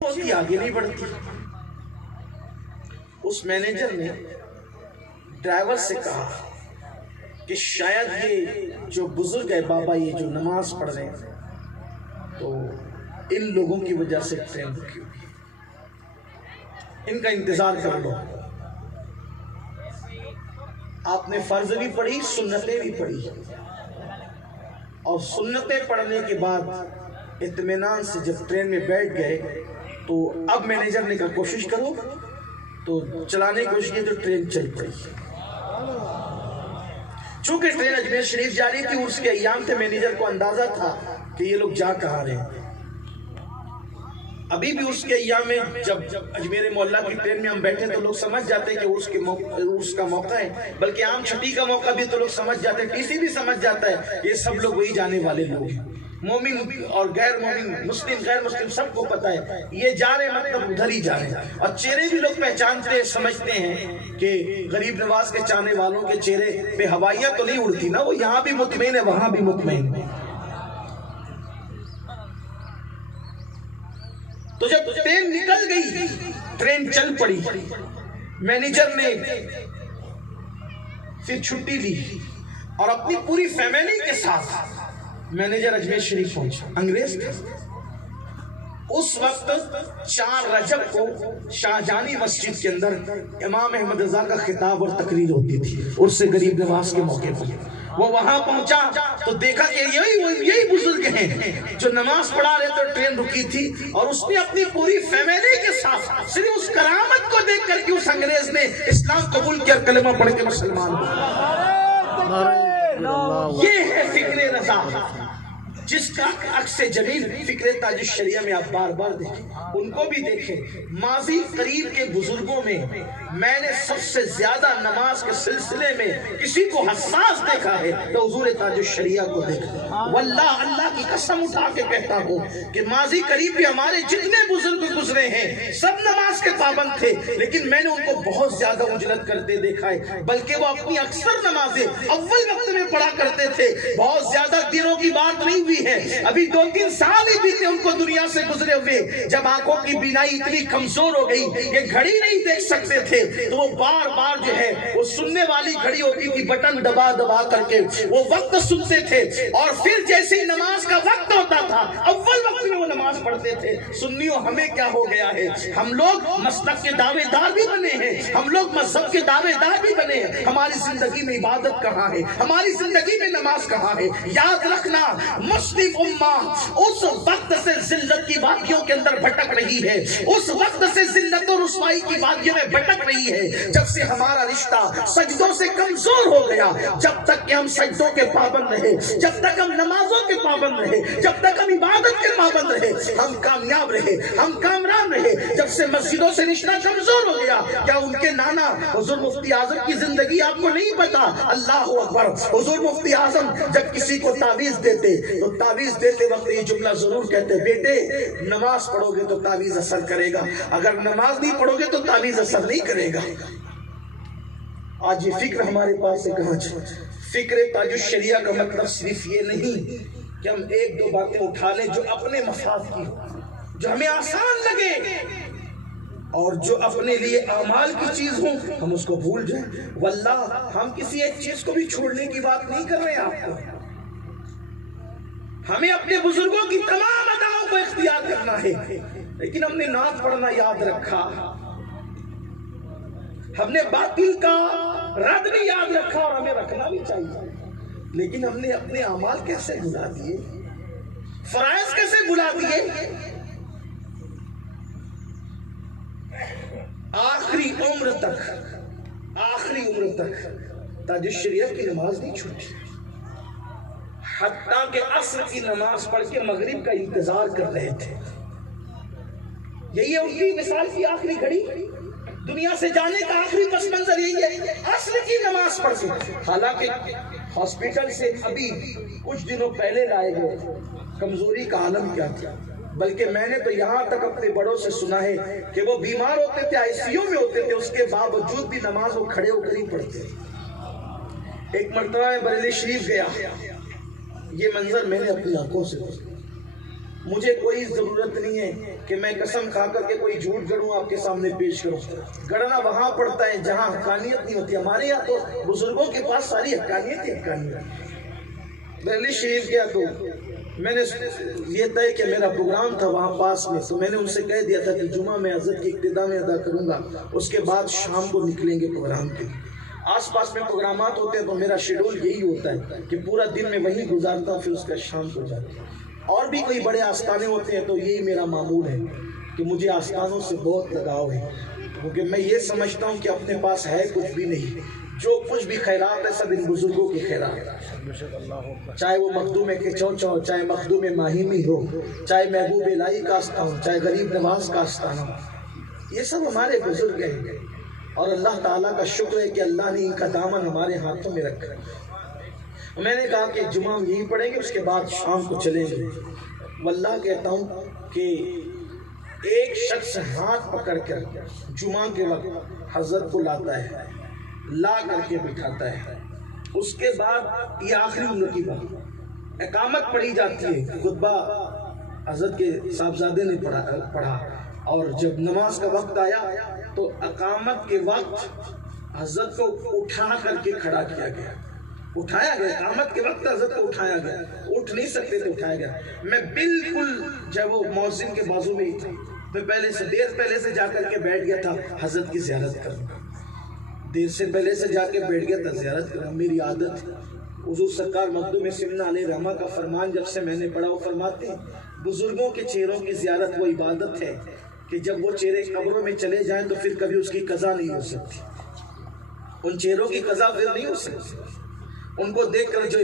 ہوتی آگے نہیں بڑھتی۔ اس مینیجر نے ڈرائیور سے کہا کہ شاید یہ جو بزرگ ہے بابا، یہ جو نماز پڑھ رہے ہیں، تو ان لوگوں کی وجہ سے ٹرین رکی ہوئی، ان کا انتظار کر لو۔ آپ نے فرض بھی پڑھی، سنتیں بھی پڑھی، اور سنتیں پڑھنے کے بعد اطمینان سے جب ٹرین میں بیٹھ گئے تو اب مینیجر نے کہا کوشش کرو، تو چلانے کی کوشش کی تو ٹرین چل پڑی۔ چونکہ ٹرین اجمیر شریف جا رہی تھی، اس کے ایام تھے، مینیجر کو اندازہ تھا کہ یہ لوگ جا کہاں رہے ہیں۔ ابھی بھی اس کے ایام میں جب اجمیر مولا کی ٹرین میں ہم بیٹھے تو لوگ سمجھ جاتے ہیں کہ عرس کا موقع ہے، بلکہ عام چھٹی کا موقع بھی تو لوگ سمجھ جاتے ہیں، ٹی سی بھی سمجھ جاتا ہے یہ سب لوگ وہی جانے والے لوگ ہیں۔ مومن اور غیر مومن، مسلم غیر مسلم، سب کو پتا ہے یہ جا رہے مطلب ادھر ہی جا رہے ہیں، اور چہرے بھی لوگ پہچانتے ہیں، سمجھتے ہیں کہ غریب نواز کے چاہنے والوں کے چہرے پہ ہوائیاں تو نہیں اڑتی نا، وہ یہاں بھی مطمئن ہے، وہاں بھی مطمئن ہے۔ تو جب ٹرین نکل گئی، ٹرین چل پڑی، مینیجر نے پھر چھٹی لی اور اپنی پوری فیملی کے ساتھ مینیجر اجمیر شریف پہنچا۔ انگریز تھا اس وقت، 4 رجب کو شاہجہانی مسجد کے اندر امام احمد رضا کا خطاب اور تقریر ہوتی تھی، اور سے غریب نواز کے موقع پر وہ وہاں پہنچا تو دیکھا کہ یہی بزرگ ہیں جو نماز پڑھا رہے تو ٹرین رکی تھی، اور اس نے اپنی پوری فیملی کے ساتھ صرف اس کرامت کو دیکھ کر کے اس انگریز نے اسلام قبول کیا، کلمہ پڑھ کے مسلمان ہوا۔ یہ ہے فکر رضا، جس کا عکس جمیل فکر تاج الشریعہ میں آپ بار بار دیکھیں، ان کو بھی دیکھیں۔ ماضی قریب کے بزرگوں میں میں نے سب سے زیادہ نماز کے سلسلے میں کسی کو حساس دیکھا ہے تو حضور تاج الشریعہ کو دیکھا۔ واللہ اللہ کی قسم اٹھا کے کہتا ہوں کہ ماضی قریب کے ہمارے جتنے بزرگ گزرے ہیں سب نماز کے پابند تھے، لیکن میں نے ان کو بہت زیادہ اجلت کرتے دیکھا ہے، بلکہ وہ اپنی اکثر نمازیں اول وقت میں پڑھا کرتے تھے۔ بہت زیادہ دنوں کی بات نہیں ہوئی ہے، ابھی 2-3 سال ہی بیتے ان کو دنیا سے گزرے ہوئے، جب آنکھوں کی بینائی اتنی کمزور ہو گئی کہ گھڑی نہیں دیکھ سکتے تھے، تو وہ بار بار جو ہے وہ سننے والی گھڑی ہوتی تھی، بٹن دبا دبا کر کے وہ وقت سنتے تھے، اور پھر جیسے ہی نماز کا وقت ہوتا تھا اول وقت میں وہ نماز پڑھتے تھے۔ سنیوں ہمیں کیا ہو گیا ہے، ہم لوگ مسلک کے دعوے دار بھی بنے ہیں، ہم لوگ مذہب کے دعوے دار بھی بنے ہیں، ہماری زندگی میں عبادت کہاں ہے، ہماری زندگی میں نماز کہاں ہے؟ یاد رکھنا، مسلم امہ اس وقت سے ذلت کی وادیوں کے اندر بھٹک رہی ہے، اس وقت سے ذلت و رسوائی کی وادیوں میں بھٹک رہی ہے جب سے ہمارا رشتہ سجدوں سے کمزور ہو گیا۔ جب تک کہ ہم سجدوں کے پابند رہے، جب تک ہم نمازوں کے پابند رہے، جب تک ہم عبادت کے پابند رہے، ہم کامیاب رہے، ہم کامران رہے۔ جب سے مسجدوں سے رشتہ کمزور ہو گیا، کیا ان کے نانا حضور مفتی اعظم کی زندگی آپ کو نہیں پتا؟ اللہ اکبر! حضور مفتی اعظم جب کسی کو تعویذ دیتے تو تعویذ دیتے وقت یہ جملہ ضرور کہتے، بیٹے نماز پڑھو گے تو تعویذ اثر کرے گا، اگر نماز نہیں پڑھو گے تو تعویذ اثر نہیں کرے گا۔ آج یہ فکر ہمارے پاس ہے کہاں چاہتے؟ فکر تاج الشریعہ کا مطلب صرف یہ نہیں کہ ہم 1-2 باتیں اٹھا لیں جو اپنے مفاد کی ہو، جو ہمیں آسان لگے، اور جو اپنے لیے اعمال کی چیز ہوں ہم اس کو بھول جائیں۔ واللہ ہم کسی ایک چیز کو بھی چھوڑنے کی بات نہیں کر رہے ہیں آپ کو، ہمیں اپنے بزرگوں کی تمام اداؤں کو اختیار کرنا ہے، لیکن ہم نے نعت پڑھنا یاد رکھا، ہم نے باطل کا رد بھی یاد رکھا، اور ہمیں رکھنا بھی چاہیے، لیکن ہم نے اپنے اعمال کیسے بھلا دیے، فرائض کیسے بھلا دیے۔ آخری عمر تک تاج الشریعہ کی نماز نہیں چھوٹی، حتیٰ کہ عصر کی نماز پڑھ کے مغرب کا انتظار کر رہے تھے۔ یہی ہے ان کی مثال کی آخری گھڑی، دنیا سے جانے کا آخری پس منظر یہی ہے، عصر کی نماز پڑھ کے۔ حالانکہ ہاسپٹل سے ابھی کچھ دنوں پہلے لائے گئے، کمزوری کا عالم کیا تھا، بلکہ میں نے تو یہاں تک اپنے بڑوں سے سنا ہے کہ وہ بیمار ہوتے تھے، آئی سی یو میں ہوتے تھے، اس کے باوجود بھی نماز وہ کھڑے ہو کر ہی پڑھتے تھے۔ ایک مرتبہ میں بریلی شریف گیا، یہ منظر میں نے اپنی آنکھوں سے مجھے کوئی ضرورت نہیں ہے کہ میں قسم کھا کر کے کوئی جھوٹ گڑوں آپ کے سامنے پیش کروں. گڑنا وہاں پڑتا ہے جہاں حقانیت نہیں ہوتی. ہمارے یہاں تو بزرگوں کے پاس ساری حقانیت ہی حقانیت. دہلی شریف گیا تو میں نے یہ طے کہ میرا پروگرام تھا وہاں پاس میں, تو میں نے ان سے کہہ دیا تھا کہ جمعہ میں حضرت کی ابتدا میں ادا کروں گا, اس کے بعد شام کو نکلیں گے پروگرام کے لیے. آس پاس میں پروگرامات ہوتے ہیں تو میرا شیڈول یہی ہوتا ہے کہ پورا دن میں وہیں گزارتا ہوں, پھر اس کا شام کو جاتا ہوں. اور بھی کوئی بڑے آستانے ہوتے ہیں تو یہی میرا معمول ہے کہ مجھے آستانوں سے بہت لگاؤ ہے, کیونکہ میں یہ سمجھتا ہوں کہ اپنے پاس ہے کچھ بھی نہیں, جو کچھ بھی خیرات ہے سب ان بزرگوں کی خیرات ہے. چاہے وہ مخدوم کے چوچا ہو, چاہے مخدوم ماہیمی ہو, چاہے محبوب الہی کا آستان ہو, چاہے غریب نواز کا آستان ہو, یہ سب ہمارے بزرگ ہیں. اور اللہ تعالیٰ کا شکر ہے کہ اللہ نے ان کا دامن ہمارے ہاتھوں میں رکھا. میں نے کہا کہ جمعہ ہم یہی پڑھیں گے, اس کے بعد شام کو چلیں گے. واللہ کہتا ہوں کہ ایک شخص ہاتھ پکڑ کر جمعہ کے وقت حضرت کو لاتا ہے, لا کر کے بٹھاتا ہے. اس کے بعد یہ آخری عمر کی بات, اقامت پڑھی جاتی ہے. خطبہ حضرت کے صاحبزادے نے پڑھا, اور جب نماز کا وقت آیا تو اقامت کے وقت حضرت کو اٹھا کر کے کھڑا کیا گیا. اٹھایا گیا, اقامت کے وقت حضرت کو اٹھایا گیا, اٹھ نہیں سکتے تو اٹھایا گیا. میں بالکل جب وہ مؤذن کے بازو میں ہی تھا, میں دیر پہلے سے جا کر کے بیٹھ گیا تھا حضرت کی زیارت کرنا. دیر سے پہلے سے جا کے بیٹھ گیا تھا زیارت کرنا, میری عادت. حضور سرکار مخدوم سمنہ علیہ رحمہ کا فرمان جب سے میں نے پڑھا, وہ فرماتے ہیں بزرگوں کے چہروں کی زیارت وہ عبادت ہے کہ جب وہ چہرے قبروں میں چلے جائیں تو پھر کبھی اس کی قضا نہیں ہو سکتی. ان چہروں کی قضا پھر نہیں ہو سکتی. ان کو دیکھ کر جو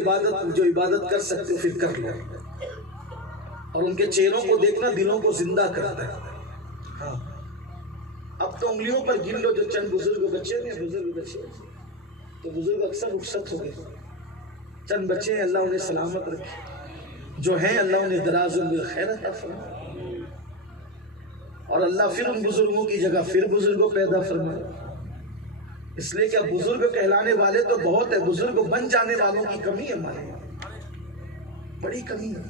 عبادت کر سکتے ہو پھر کر لو. اور ان کے چہروں کو دیکھنا دلوں کو زندہ کرتا ہے. ہاں, اب تو انگلیوں پر گن لو جو چند بزرگ بچے ہیں, بزرگ بچے تو بزرگ اکثر رخصت ہو گئے. چند بچے ہیں, اللہ انہیں سلامت رکھے. جو ہیں اللہ انہیں دراز عمر خیر عطا فرمائے, اور اللہ پھر ان بزرگوں کی جگہ پھر بزرگوں پیدا فرمائے. اس لیے کہ بزرگ کہلانے والے تو بہت ہے, بزرگ بن جانے والوں کی کمی ہے, ہمارے بڑی کمی ہے.